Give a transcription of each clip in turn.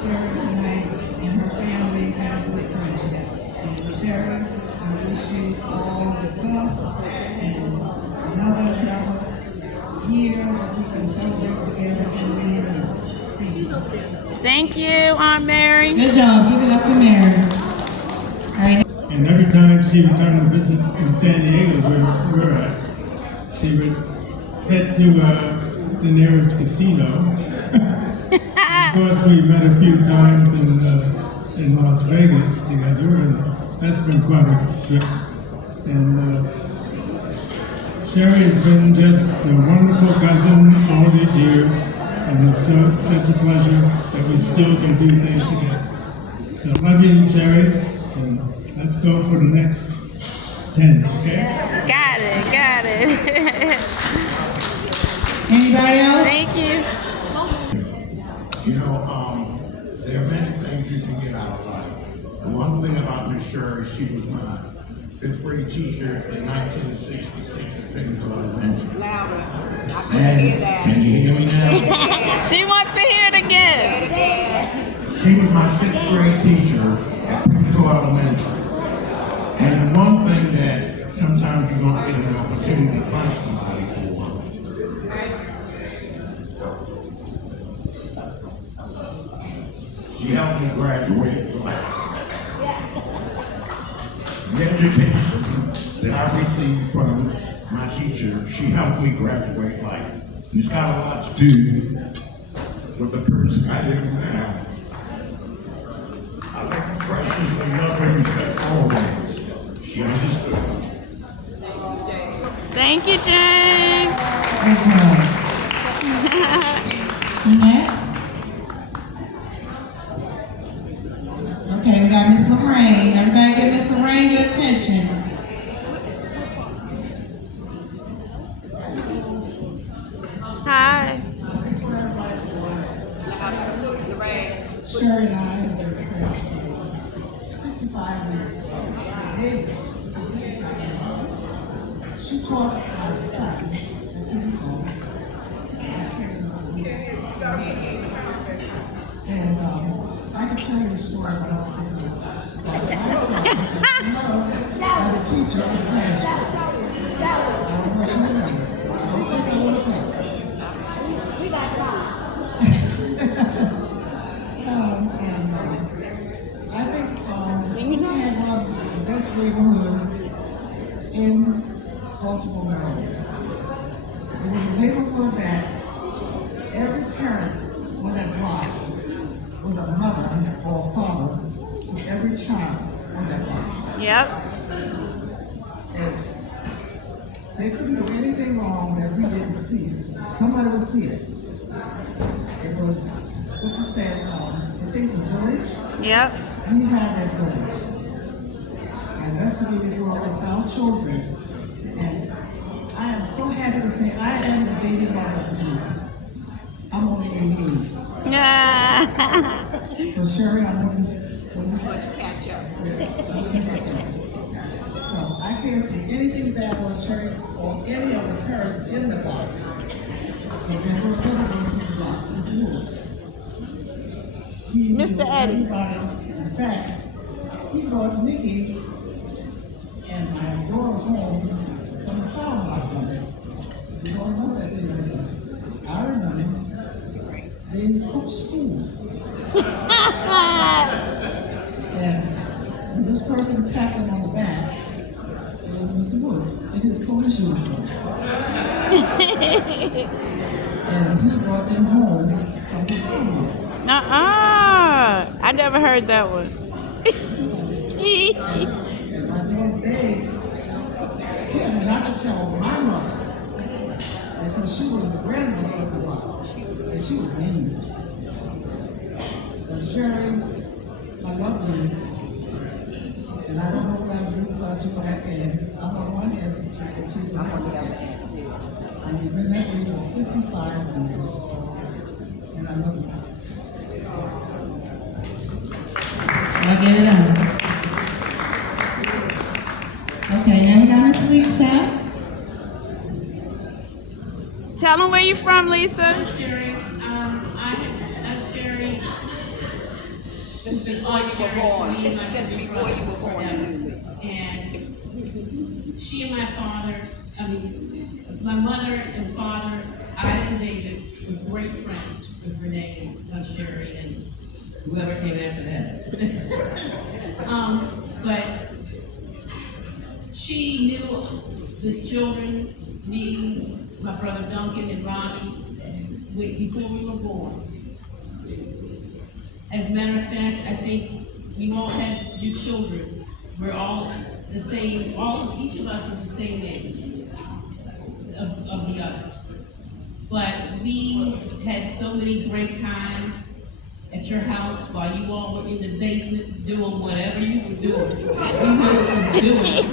Sherry tonight and her family had a good time. And Sherry, I wish you all the best and another year that we can celebrate together and many more. Thank you. Thank you, Aunt Mary. Good job. Give it up for Mary. All right. And every time she would come to visit in San Diego, where we're at, she would head to the nearest casino. Of course, we met a few times in Las Vegas together, and that's been quite a trip. And Sherry has been just a wonderful cousin all these years, and it's such a pleasure that we still can do things together. So love you, Sherry, and let's go for the next 10, okay? Got it. Anybody else? Thank you. You know, there are many things you can get out of life. The one thing about Miss Sherry, she was my fifth grade teacher in 1966 at Pinnacle Elementary. Louder. I couldn't And hear that. can you hear me now? She wants to hear it again. She was my sixth grade teacher at Pinnacle Elementary. And the one thing that sometimes you don't get an opportunity to thank somebody for, she helped me graduate life. The education that I received from my teacher, she helped me graduate life. It's got a lot to do with the person I am now. I like her preciously, love and respect always. She understood. Thank you, Jane. Good job. Next. Okay, we got Miss Lorraine. Everybody give Miss Lorraine your attention. Hi. Sherry and I have been friends for 55 years. Neighbors for 55 years. She taught my son at Pinnacle. And I can tell you a story, but I don't think about my son. As a teacher in the classroom. I don't know if you remember. I don't think I want to tell you. We got time. I think we had one of the best neighborhoods in Baltimore, Maryland. It was a neighborhood that every parent on that block was a mother or a father to every child on that block. Yep. And they couldn't do anything wrong that we didn't see. Somebody would see it. It was, what you said, it takes a village. Yep. We have that village. And that's the way we grew up with our children. And I am so happy to say I am the baby mother for you. I'm only 88. So Sherry, I'm only Catch up. So I can't see anything bad on Sherry or any of the parents in the block. And then her brother in the block, Mr. Lewis. He knew Mr. Eddie. everybody. In fact, he brought Nikki and my daughter home from the farm block one day. You don't know that, do you? I remember. They cooked school. And when this person tapped him on the back, it was Mr. Woods in his police uniform. And he brought them home from the farm. I never heard that one. And my daughter begged him not to tell my mother because she was the grandmother of the block and she was mean. But Sherry, I love you. And I don't know what I'm doing without you back in. I'm on one end of the street and she's on the other end. And we've been that way for 55 years. And I love you. I'll get it on. Okay, now we got Miss Lisa. Tell them where you from, Lisa. Sherry, I'm Sherry. been all Sherry to me, my Just two before you brothers were born. forever. And she and my father, my mother and father, Ida and David, were great friends with Renee and Sherry and whoever came after that. But she knew the children, me, my brother Duncan and Ronnie, before we were born. As a matter of fact, I think you all had your children. We're all the same, each of us is the same age of the others. But we had so many great times at your house while you all were in the basement doing whatever you were doing. We knew it was doing.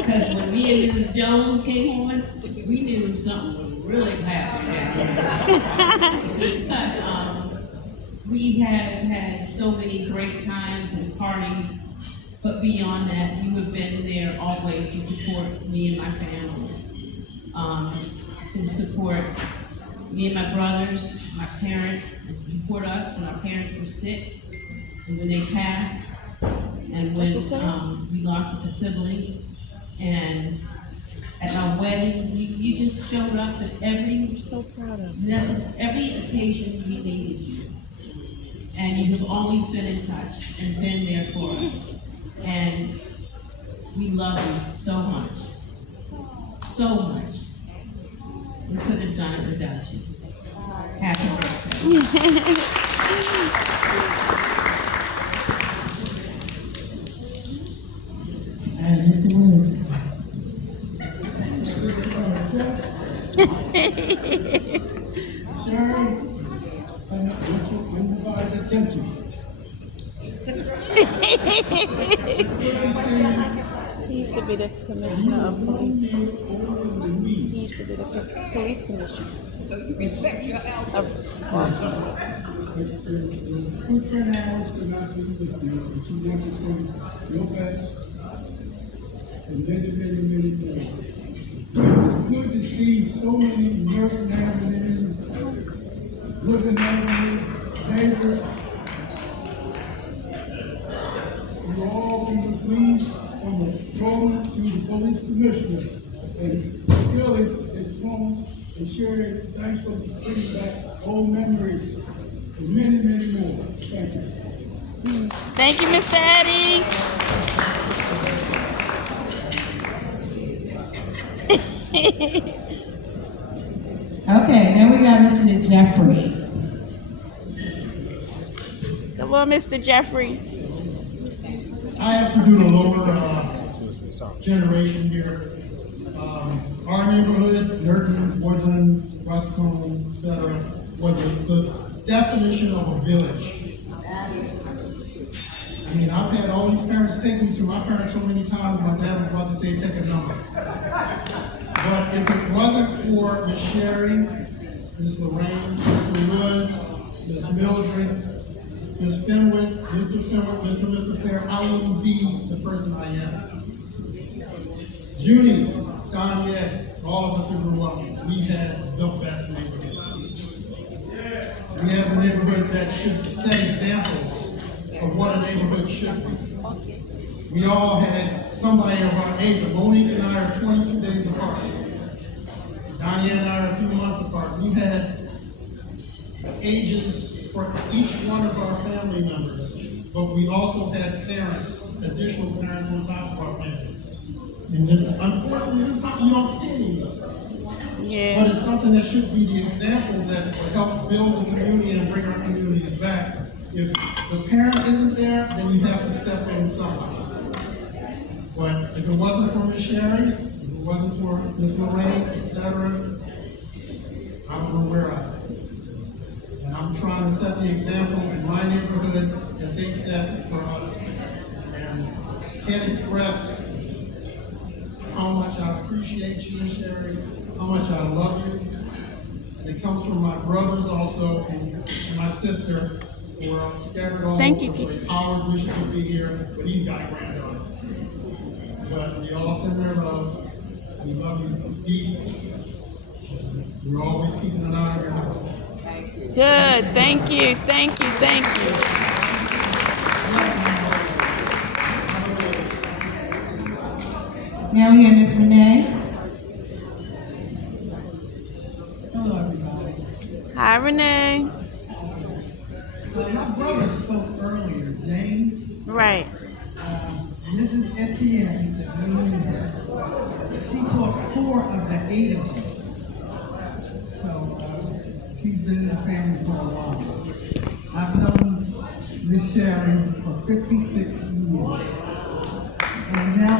Because when me and Mrs. Jones came on, we knew something was really happening down there. But, we have had so many great times and parties, but beyond that, you have been there always to support me and my family, to support me and my brothers, my parents, support us when our parents were sick and when they passed, and when we lost a sibling, and at our wedding, you just showed up at every every occasion we needed you. And you have always been in touch and been there for us. And we love you so much. So much. We couldn't have done it without you. Happy birthday. And Mr. Wilson. Sharon, undivided attention. He used to be the commissioner of police. He used to be the police commissioner So you respect your elders. of Baltimore. Good friend Alice could not be with you, and she wanted to say your best and many, many, many more. It's good to see so many American Avenue, Woodland Avenue, neighbors. You all can just leave from the patrolman to the police commissioner. And really, it's home. And Sherry, thanks for bringing back old memories and many, many more. Thank you. Thank you, Mr. Eddie. Okay, now we got Mr. Jeffrey. Come on, Mr. Jeffrey. I have to do the lower generation here. Our neighborhood, Nurton, Woodland, Westcombe, etc., was the definition of a village. I mean, I've had all these parents take me to my parents so many times, my dad was about to say, take a number. But if it wasn't for Miss Sherry, Miss Lorraine, Mr. Woods, Miss Mildred, Miss Fenwick, Mr. Fenwick, Mr. Fair, I wouldn't be the person I am. Junie, Donyette, all of us who grew up, we had the best neighborhood. We have a neighborhood that should set examples of what a neighborhood should be. We all had somebody of our age. Monique and I are 22 days apart. Donyette and I are a few months apart. We had ages for each one of our family members, but we also had parents, additional parents on top of our parents. And this is, unfortunately, this is something you don't see anymore. But Yeah. it's something that should be the example that will help build the community and bring our communities back. If the parent isn't there, then you have to step in somehow. But if it wasn't for Miss Sherry, if it wasn't for Miss Lorraine, etc., I don't know where I'd be. And I'm trying to set the example in my neighborhood that they set for us. And can't express how much I appreciate you, Miss Sherry, how much I love you. And it comes from my brothers also and my sister, who are scattered all Thank over you, the place. Howard wishes he could be here, but he's got a granddaughter. But we all send their love. We love you deep. We're always keeping an eye on your house. Good. Thank you. Thank you. Thank you. Now we have Miss Renee. Hello, everybody. Hi, Renee. My brother spoke earlier, James. Right. Mrs. Etienne, she taught 4 of the 8 of us. So she's been in the family for a while. I've known Miss Sherry for 56 years. And now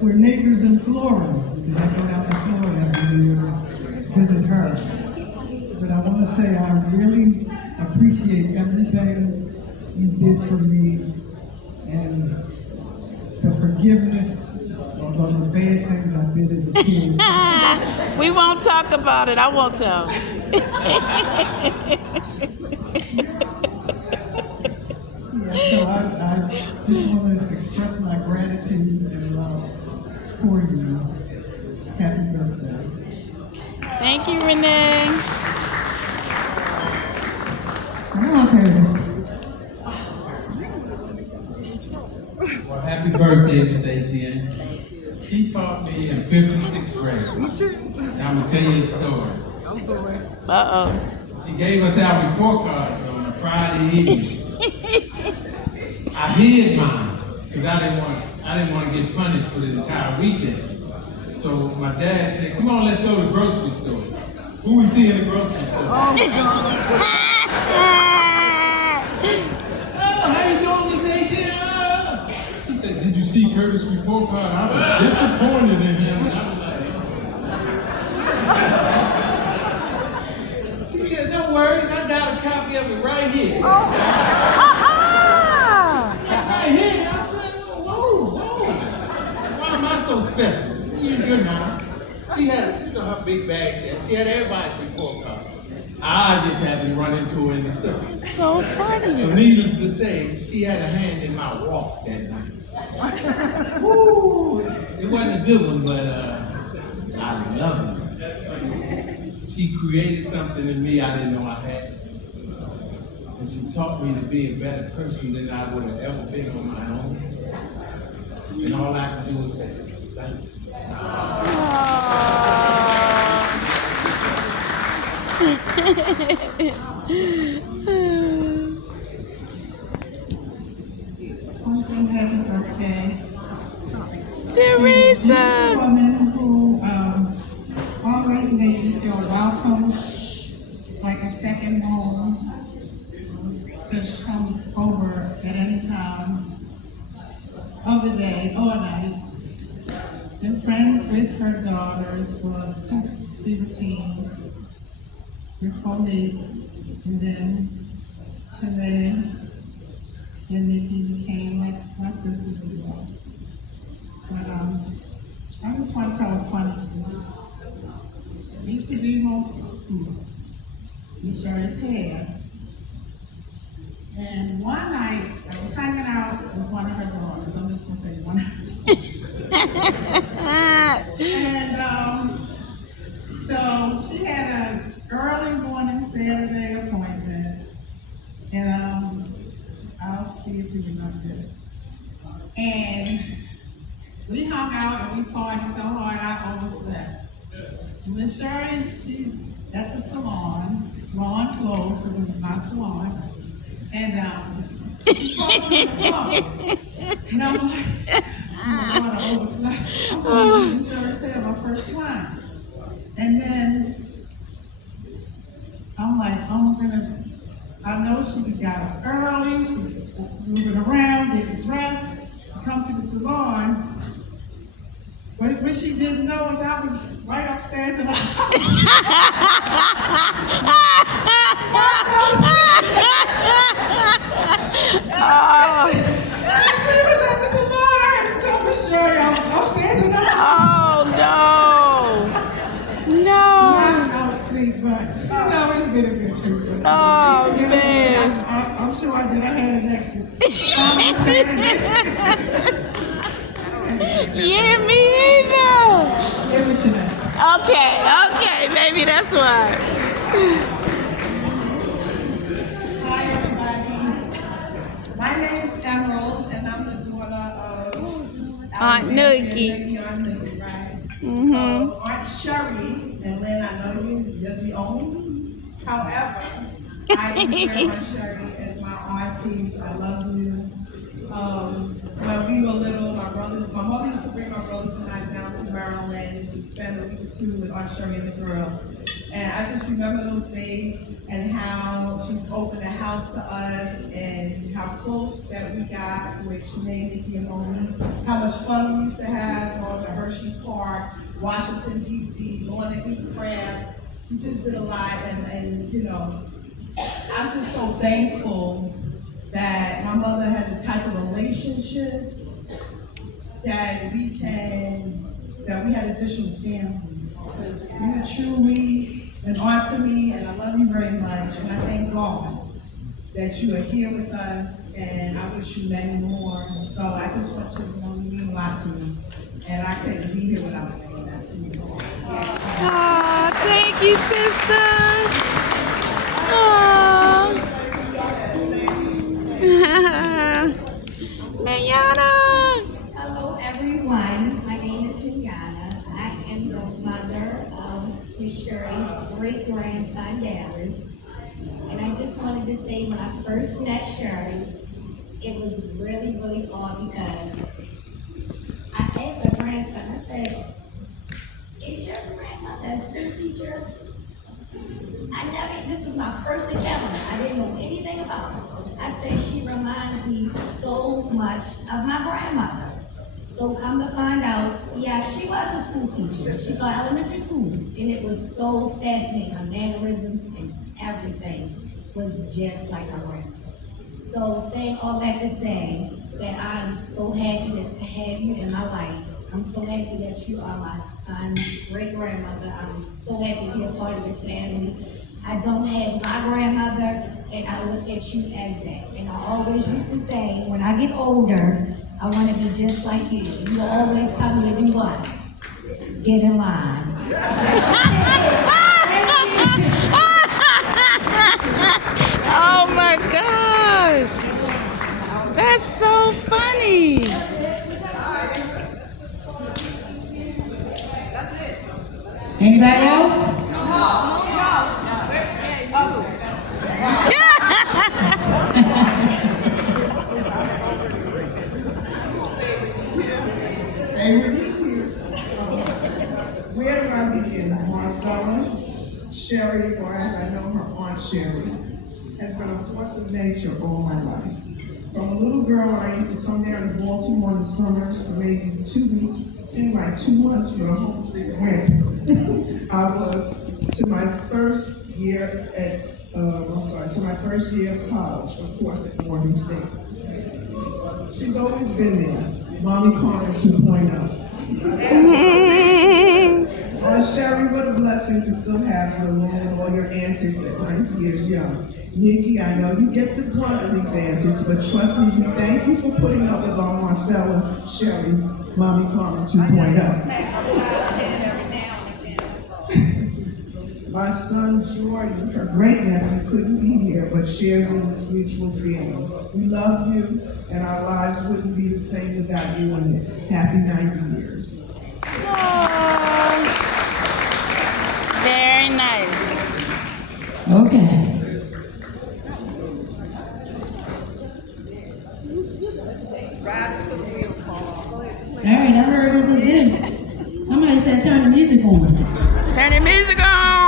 we're neighbors in Florida because I go down to Florida every year to visit her. But I want to say I really appreciate everything you did for me and the forgiveness of the bad things I did as a kid. We won't talk about it. I won't tell. So I just want to express my gratitude and love for you. Happy birthday. Thank you, Renee. Okay, Miss. Well, happy birthday, Miss ATN. She taught me in 5th and 6th grade. Me too. Now I'm gonna tell you a story. I'm going. Uh-oh. She gave us our report cards on a Friday evening. I hid mine because I didn't want to get punished for the entire weekend. So my dad said, "Come on, let's go to the grocery store." Who we see in the grocery store? Oh, How you doing, Miss ATN? She said, "Did you see Curtis' report card?" I was disappointed in him. And I was like, she said, "No worries, I got a copy of it right here." Right here. I said, "Whoa. Why am I so special?" You're not. She had, her big bag. She had everybody's report card. I just happened to run into her in the store. So funny. So needless to say, she had a hand in my walk that night. Woo! It wasn't a good one, but I love her. She created something in me I didn't know I had. And she taught me to be a better person than I would have ever been on my own. And all I can do is thank you. I'm saying happy birthday. Teresa. Woman who always makes you feel welcome. It's like a second home. Just come over at any time of the day or night. Been friends with her daughters since we were teens. Before me, and then Chile and Nikki became like my sisters as well. But I just want to tell a funny story. We used to do home food. We sure as hair. And one night, I was hanging out with one of her daughters. I'm just going to say one of her daughters. And so she had an early morning Saturday appointment. And I'll see if you remember this. And we hung out and we partied so hard I overslept. Miss Shirley, she's at the salon closed because it was my salon. And she calls me on the phone. And I'm like, I'm going to overslept. I'm going to Miss Shirley said my first client. And then I'm like, oh my goodness, I know she got up early, she moving around, getting dressed, come to the salon. But what she didn't know is I was right upstairs in the house. She was at the salon. I had to tell Miss Shirley I was upstairs in the house. Oh, no. No. I don't sleep, but she's always been a good trooper. Oh, man. I'm sure I did. I had an exit. Yeah, me either. It was Chanel. Okay, maybe that's why. Hi, everybody. My name's Emerald, and I'm the daughter of Aunt Nookie. Aunt Nookie, right? Mhm. So Aunt Sherry and Lynn, I know you're the only ones. However, I consider Aunt Sherry as my auntie. I love you. When we were little, my mother used to bring my brothers and I down to Maryland to spend a week or two with Aunt Sherry and the girls. And I just remember those days and how she's opened a house to us and how close that we got with Shanae, Nikki, and Monique. How much fun we used to have going to Hershey Park, Washington, D.C., going to eat crabs. We just did a lot and you know, I'm just so thankful that my mother had the type of relationships that we had additional family. Because you're truly an aunt to me, and I love you very much. And I thank God that you are here with us, and I wish you many more. So I just want you to know you mean a lot to me. And I couldn't be here without saying that to you. Aw, thank you, sister. Aw. Mayana. Hello, everyone. My name is Minyana. I am the mother of Miss Sherry's great-grandson, Dallas. And I just wanted to say, when I first met Sherry, it was really, really odd because I asked her grandson, I said, is your grandmother a school teacher? This was my first encounter. I didn't know anything about her. I said, she reminds me so much of my grandmother. So come to find out, yeah, she was a school teacher. She taught elementary school. And it was so fascinating. Her mannerisms and everything was just like her grandmother. So saying all that to say that I am so happy to have you in my life. I'm so happy that you are my son's great-grandmother. I'm so happy to be a part of your family. I don't have my grandmother, and I look at you as that. And I always used to say, when I get older, I want to be just like you. You always tell me to do what? Get in line. Oh my gosh. That's so funny. Anybody else? Favorite is here. Where do I begin? Marcella, Sherry, or as I know her, Aunt Sherry, has been a force of nature all my life. From a little girl, I used to come down to Baltimore in the summers for maybe 2 weeks, seemed like 2 months for the homesick winter. I was to my first year of college, of course, at Morgan State. She's always been there, Mommy Carmen 2.0. Sherry, what a blessing to still have you along with all your antics at 90 years young. Nikki, I know you get the brunt of these antics, but trust me, we thank you for putting up with our Marcella, Sherry, Mommy Carmen 2.0. My son Jordan, her great nephew, couldn't be here, but shares in this mutual feeling. We love you, and our lives wouldn't be the same without you in it. Happy 90 years. Aww. Very nice. Okay. All right, I heard it was in. Somebody said turn the music on. Turn the music on.